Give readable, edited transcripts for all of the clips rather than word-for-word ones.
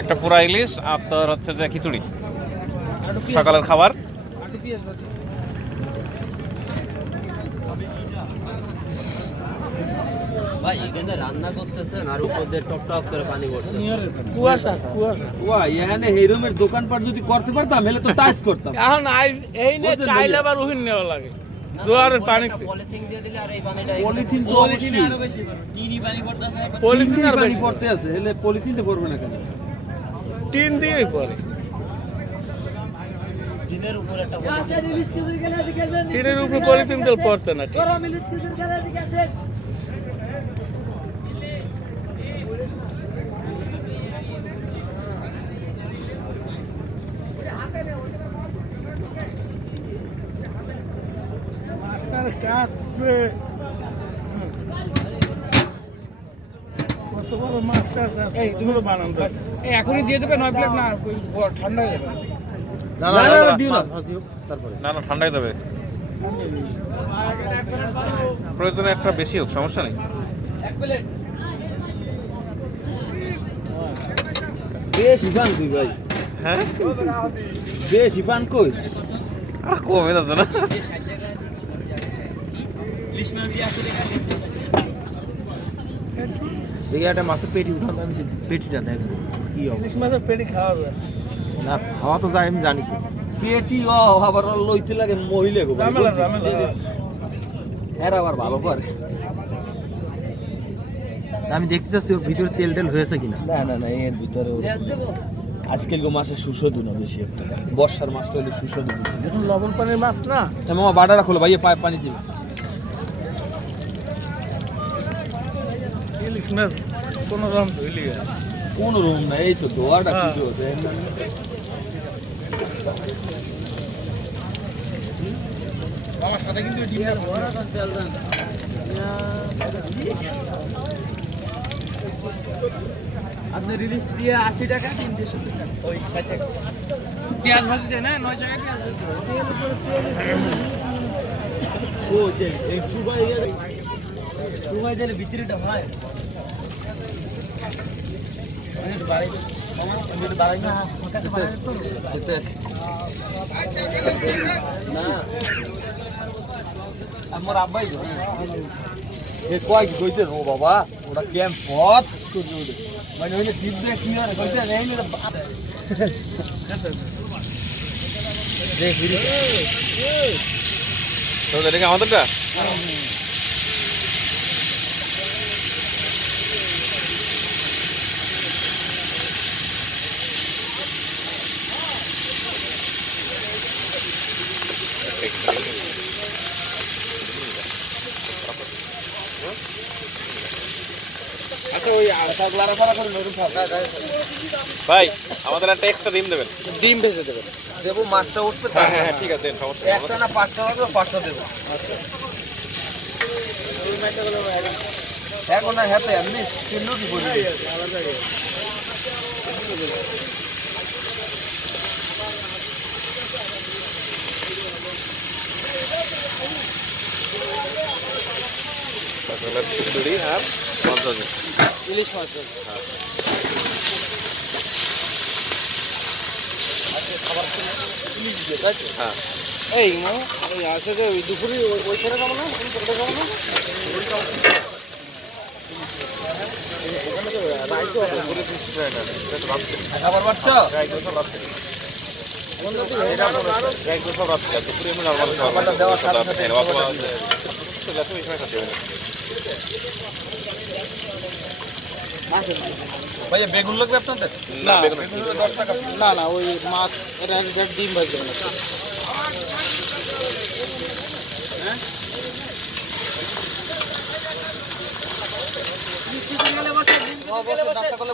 একটা পুরা ইলিশ আর তোর হচ্ছে যে খিচুড়ি সকালের খাবার। ভাই এখানে রান্না করতেছেন আর উপর দিয়ে টপ টপ করে পানি পড়তেছে। কুয়াশা কুয়াশা ওয়া এখানে হেরমের দোকানপাট যদি করতে পারতাম হেলে তো টাইস করতাম। এখন এই নে টাইল আবার উহিন নেওয়া লাগে জোয়ারের পানি পলিথিন দিয়ে দিলে আর এই পানিটা পলিথিন তো অবশ্যই আরো বেশি টিনি পানি পড়তেছে পলিথিন আর পানি পড়তে আছে হেলে পলিথিনতে পড়বে না কেন টিন দিয়েই পড়ে টিনের উপরে একটা টিনের উপরে পলিথিন তেল পড়তে না এখনই দিয়ে দেবে 9 প্লেট না ঠান্ডা হয়ে যাবে না না ঠান্ডা হয়ে যাবে প্রয়োজনে একটা বেশি হোক সমস্যা নেই বেশি পান কই ভাই হ্যাঁ বেশি পান কই আর কমে যাচ্ছে না দেখি একটা মাছের পেটি উঠান আমি পেটিটা দেখ কি ইলিশ মাছের পেটি খাওয়া যায় না খাওয়া তো যায় আমি জানি তো পেটি ও আবার লইতে লাগে মহিলা গো ঝামেলা ঝামেলা এর আবার ভালো করে আমি দেখতে চাচ্ছি ওর ভিতরে তেল টেল হয়েছে কিনা না না না এর ভিতরে আজকাল গো মাছের সুস্বাদু না বেশি একটা বর্ষার মাছটা হলে সুস্বাদু দেখুন লবণ পানির মাছ না মামা বাটাটা খোলো ভাইয়া পায়ে পানি দিন ইলিশ মাছ কোন রকম ধুইলি কোন রকম না এই তো দোয়াটা কি হচ্ছে আমার সাথে কিন্তু ডিমটা ভরা করে তেল দেন আপনি রিলিজ দিয়ে 80 টাকা 300 টাকা ওই 60 টাকা পেঁয়াজ ভাজি দেন না 9 টাকা পেঁয়াজ ও যে এই সুবাই দিলে ভিতরেটা হয় অনেক বাড়ি মামা আমি তো দাঁড়াই না না আমার আব্বাই এ কয় কি কইতে ও বাবা ওটা ক্যাম্প পথ মানে ওই জিপ দিয়ে কি আর কইতে নেই না দেখ ভিডিও তো দেখে আমাদেরটা আচ্ছা ওই আলফাগুলার পরে করে নরম থাকা ভাই আমাদের একটা এক্সট্রা ডিম দেবেন ডিম ভেজে দেবেন দেবো মাছটা উঠবে হ্যাঁ হ্যাঁ ঠিক আছে দেন সমস্যা নেই একটা না 5টা হবে 5টা দেবো আচ্ছা এখন না হাতে এমনি চিহ্ন কি বলি আলাদা তাহলে খিচুড়ি আর মাছ ভাজি ইলিশ মাছ হ্যাঁ এই মানে ওই আছে যে ওই দুপুরে ওইখানে যাবো না কোনটা যাবো না খাবার পাচ্ছ ভাইয়া বেগুন লাগবে আপনাদের না বেগুন 10 টাকা না না ওই মাছ এটা ডিম ভাজি দেবেন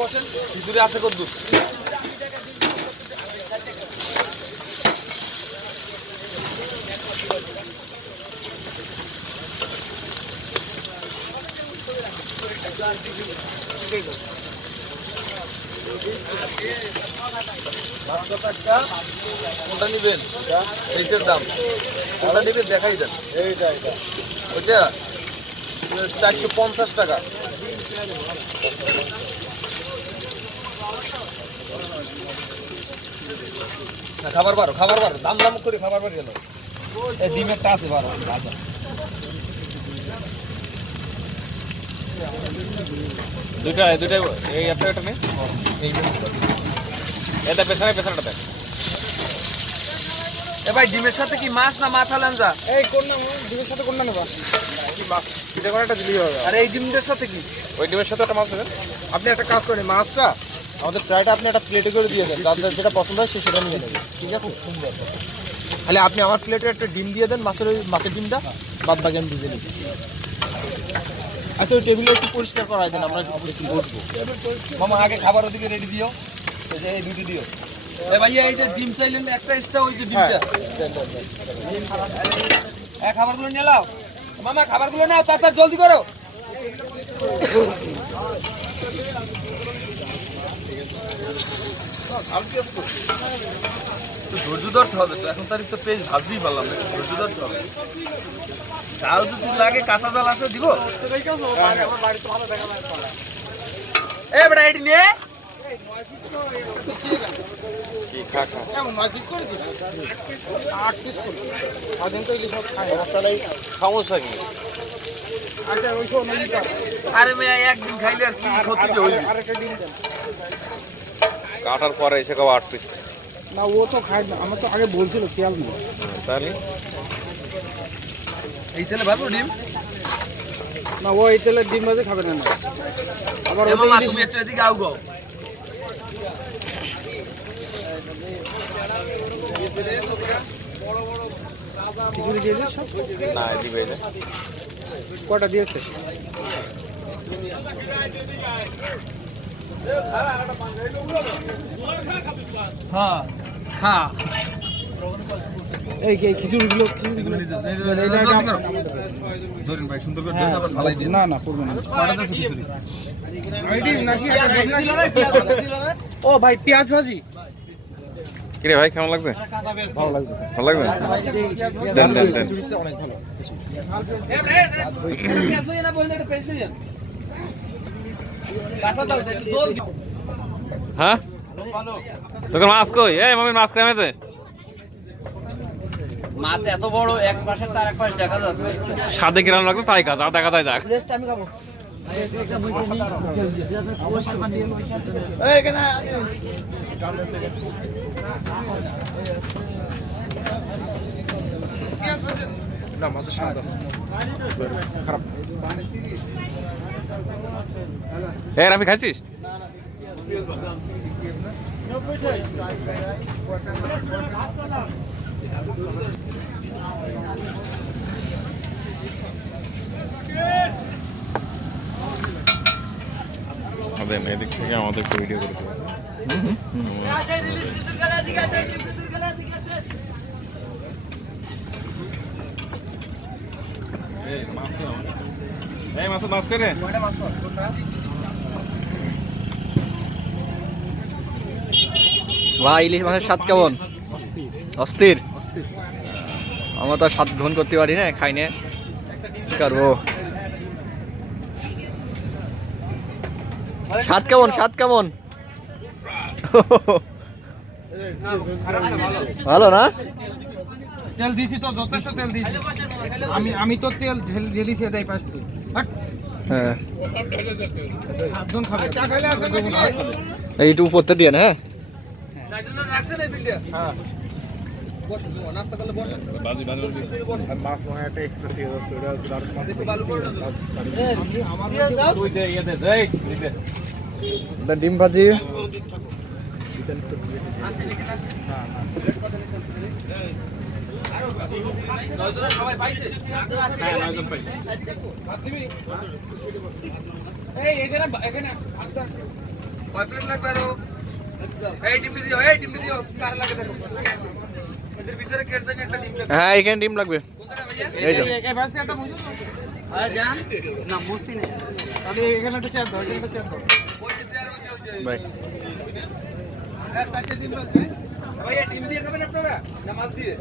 বসেন ভিতরে আছে কত দূর 500 টাকা কোনটা নেবেন? এইটার দাম কোনটা নেবেন দেখাই দেন। এইটা ওইটা 450 টাকা। খাবার বারো দাম দাম করে খাবার বার গেল। এই ডিমেরটা আছে বারো ভাজা। দুইটা এই একটা নেই, এই যে এটা পেছনেটা দেখ। এ ভাই ডিমের সাথে কি মাছ না মাথা লাঞ্জা? এই কোন না ডিমের সাথে কোনটা নেবা? এটা করে একটা দিলেই হবে। আর এই ডিমের সাথে কি? ওই ডিমের সাথে একটা মাছ দেবেন। আপনি একটা কাজ করেন, মাছটা আমাদের ফ্রাইটা আপনি একটা প্লেটে করে দিয়ে দেন, যাদের যেটা পছন্দ হয় সে সেটা নিয়ে নেবে, ঠিক আছে? তাহলে আপনি আমার প্লেটে একটা ডিম দিয়ে দেন, মাছের ডিমটা, বাদ বাকি আমি দিয়ে নিই। আচ্ছা ওই টেবিলে একটু পরিষ্কার করাই দেন, আমরা একটু বসবো। মামা আগে খাবার ওদিকে রেডি দিও। এই যে এই দুটি দিও। এ ভাই এই যে ডিম চাইলেন একটা এক্সট্রা, ওই যে ডিমটা। এই খাবারগুলো নিয়ে নাও মামা, খাবারগুলো নাও, তাড়াতাড়ি জলদি করো। ধৈর্য ধরতে হবে তো, এখন তারিখ তো পেজ ভাবতেই পারলাম না, ধৈর্য ধরতে হবে। চাল যদি লাগে কাঁচা জাল আছে দিব। এ বেটা এটি নিয়ে সমস্যা কি? আরে মেয়ে একদিন খাইলে আর কি ক্ষতি হইবে? কাটার পরে এসে কেউ 8 পিস। না ও তো খায় না, আমার তো আগে বলছিল খেয়াল নেই। তাহলে এই তেলে ভালো ডিম। না ও এই তেলের ডিম ভাজি খাবে না। আবার এ মামা তুমি একটু এদিকে আও গো। খিচুড়ি দিয়েছে সব? না দিবে না। কটা দিয়েছে? হ্যাঁ হ্যাঁ এই খিচুড়িগুলো ধরেন ভাই, সুন্দর করে ধরেন, আবার ফালাই দিন। না না করবো না। কটা দিছো খিচুড়ি? ও ভাই পেঁয়াজ ভাজি কি রে ভাই, কেমন লাগছে? ভালো লাগছে। ভালো লাগবে? দেন। খিচুড়িটা অনেক ভালো। এ পেঁয়াজ লইয়া না, বইন্দা একটা পেঁয়াজ লইয়া। কাঁচা জাল দে, জল দিও। হ্যাঁ তোকে মাছ কই? এই মামির মাছ কেমেছে? মাছ এত বড়, এক পাশে তার এক পাশে দেখা যাচ্ছে। সাদে কিরাম লাগতো তাই কাজ, আর দেখা যায় যাক। আমি খাবো। না মাছের স্বাদ আছে, খারাপ। এই রাফি খাইছিস? এদিক থেকে আমাদের ভিডিও করে দেবো। এই মাছ করে ভাই ইলিশ মাছের স্বাদ কেমন? অস্থির। আমরা তো স্বাদ গ্রহণ করতে পারি না, খাই না, কি করবো? স্বাদ কেমন? ভালো না? তেল দিছি তো, যথেষ্ট তেল দিছি। আমি তো তেল ঢেলিছি এটাই পাশ থেকে। হ্যাঁ সাতজন খাবে। এইটু উপরতে দিয়ে না। হ্যাঁ মাছ মনে হয় একটা এক্সট্রা দিয়ে যাচ্ছে, ওটা ডিম ভাজি। সবাই পাইছে? হ্যাঁ 9 জন পাইছে। এই এখানে কয় প্লেট লাগবে আরো? এই ডিম দিও, কার লাগে দেখো। এদের ভিতরে কেটে জানি একটা ডিম লাগবে। হ্যাঁ এখানে ডিম লাগবে। কোথায় ভাইয়া? এই যে এই পাশে একটা মুজো জান না মুসি নেই। তাহলে এখানে একটা চেয়ার দাও, এখানে একটা চেয়ার দাও। ওই যে স্যার, ওই যে ভাই ভাইয়া ডিম দিয়ে খাবেন আপনারা না মাছ দিয়ে?